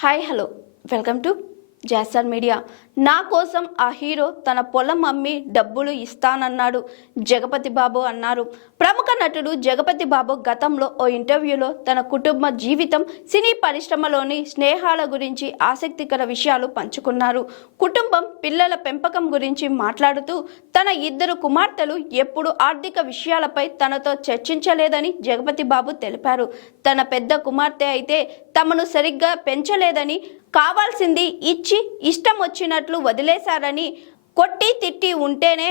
Hi hello. Welcome to జాసర్ media. నా కోసం ఆ హీరో తన పొలం అమ్మి డబ్బులు ఇస్తానన్నాడు జగపతి బాబు అన్నారు. ప్రముఖ నటుడు జగపతి బాబు గతంలో ఓ ఇంటర్వ్యూలో తన కుటుంబ జీవితం సినీ పరిశ్రమలోని స్నేహాల గురించి ఆసక్తికర విషయాలు పంచుకున్నారు. కుటుంబం పిల్లల పెంపకం గురించి మాట్లాడుతూ తన ఇద్దరు కుమార్తెలు ఎప్పుడు ఆర్థిక విషయాలపై తనతో చర్చించలేదని జగపతి బాబు తెలిపారు. తన పెద్ద కుమార్తె అయితే తమను సరిగ్గా పెంచలేదని కావాల్సింది ఇచ్చి ఇష్టం వచ్చినట్లు వదిలేశారని కొట్టి తిట్టి ఉంటేనే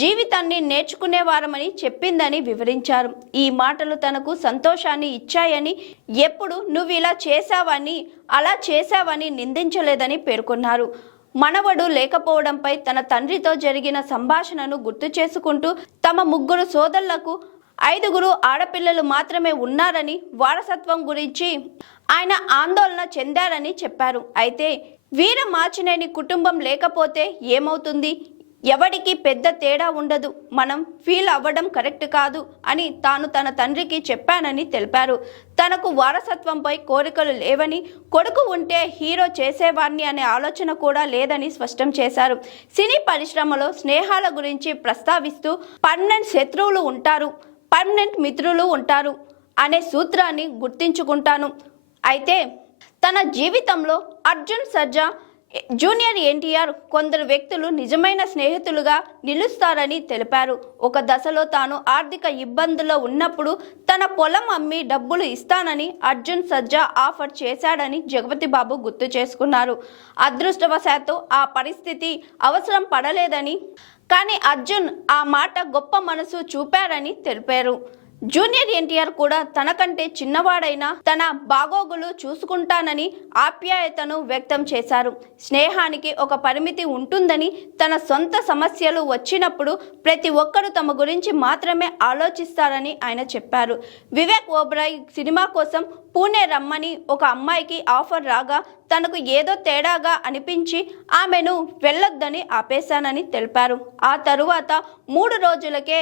జీవితాన్ని నేర్చుకునేవారమని చెప్పిందని వివరించారు. ఈ మాటలు తనకు సంతోషాన్ని ఇచ్చాయని ఎప్పుడు నువ్వు ఇలా చేశావని అలా చేశావని నిందించలేదని పేర్కొన్నారు. మనవడు లేకపోవడంపై తన తండ్రితో జరిగిన సంభాషణను గుర్తు చేసుకుంటూ తమ ముగ్గురు సోదరులకు ఐదుగురు ఆడపిల్లలు మాత్రమే ఉన్నారని వారసత్వం గురించి ఆయన ఆందోళన చెందారని చెప్పారు. అయితే వీర మార్చినేని కుటుంబం లేకపోతే ఏమవుతుంది? ఎవడికి పెద్ద తేడా ఉండదు. మనం ఫీల్ అవ్వడం కరెక్ట్ కాదు అని తాను తన తండ్రికి చెప్పానని తెలిపారు. తనకు వారసత్వంపై కోరికలు లేవని కొడుకు ఉంటే హీరో చేసేవాడిని అనే ఆలోచన కూడా లేదని స్పష్టం చేశారు. సినీ పరిశ్రమలో స్నేహాల గురించి ప్రస్తావిస్తూ పర్మనెంట్ శత్రువులు ఉంటారు పర్మనెంట్ మిత్రులు ఉంటారు అనే సూత్రాన్ని గుర్తించుకుంటాను. అయితే తన జీవితంలో అర్జున్ సర్జా జూనియర్ ఎన్టీఆర్ కొందరు వ్యక్తులు నిజమైన స్నేహితులుగా నిలుస్తారని తెలిపారు. ఒక దశలో తాను ఆర్థిక ఇబ్బందుల్లో ఉన్నప్పుడు తన పొలం అమ్మి డబ్బులు ఇస్తానని అర్జున్ సజ్జా ఆఫర్ చేశాడని జగపతి బాబు గుర్తు చేసుకున్నారు. అదృష్టవశాత్తు ఆ పరిస్థితి అవసరం పడలేదని కానీ అర్జున్ ఆ మాట గొప్ప మనసు చూపారని తెలిపారు. జూనియర్ ఎన్టీఆర్ కూడా తనకంటే చిన్నవాడైనా తన బాగోగులు చూసుకుంటానని ఆప్యాయతను వ్యక్తం చేశారు. స్నేహానికి ఒక పరిమితి ఉంటుందని తన సొంత సమస్యలు వచ్చినప్పుడు ప్రతి ఒక్కరూ తమ గురించి మాత్రమే ఆలోచిస్తారని ఆయన చెప్పారు. వివేక్ ఓబ్రాయ్ సినిమా కోసం పూణే రమ్మని ఒక అమ్మాయికి ఆఫర్ రాగా తనకు ఏదో తేడాగా అనిపించి ఆమెను వెళ్ళొద్దని ఆపేశానని తెలిపారు. ఆ తరువాత మూడు రోజులకే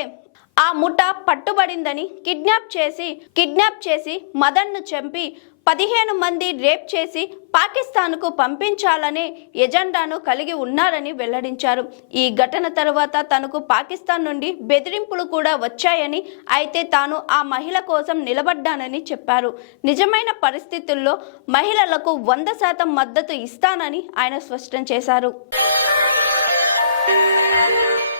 ఆ ముఠ పట్టుబడిందని కిడ్నాప్ చేసి కిడ్నాప్ చేసి మదన్ను చంపి పదిహేను మంది రేప్ చేసి పాకిస్తాన్కు పంపించాలనే ఎజెండాను కలిగి ఉన్నారని వెల్లడించారు. ఈ ఘటన తర్వాత తనకు పాకిస్తాన్ నుండి బెదిరింపులు కూడా వచ్చాయని అయితే తాను ఆ మహిళ కోసం నిలబడ్డానని చెప్పారు. నిజమైన పరిస్థితుల్లో మహిళలకు వంద శాతం మద్దతు ఇస్తానని ఆయన స్పష్టం చేశారు.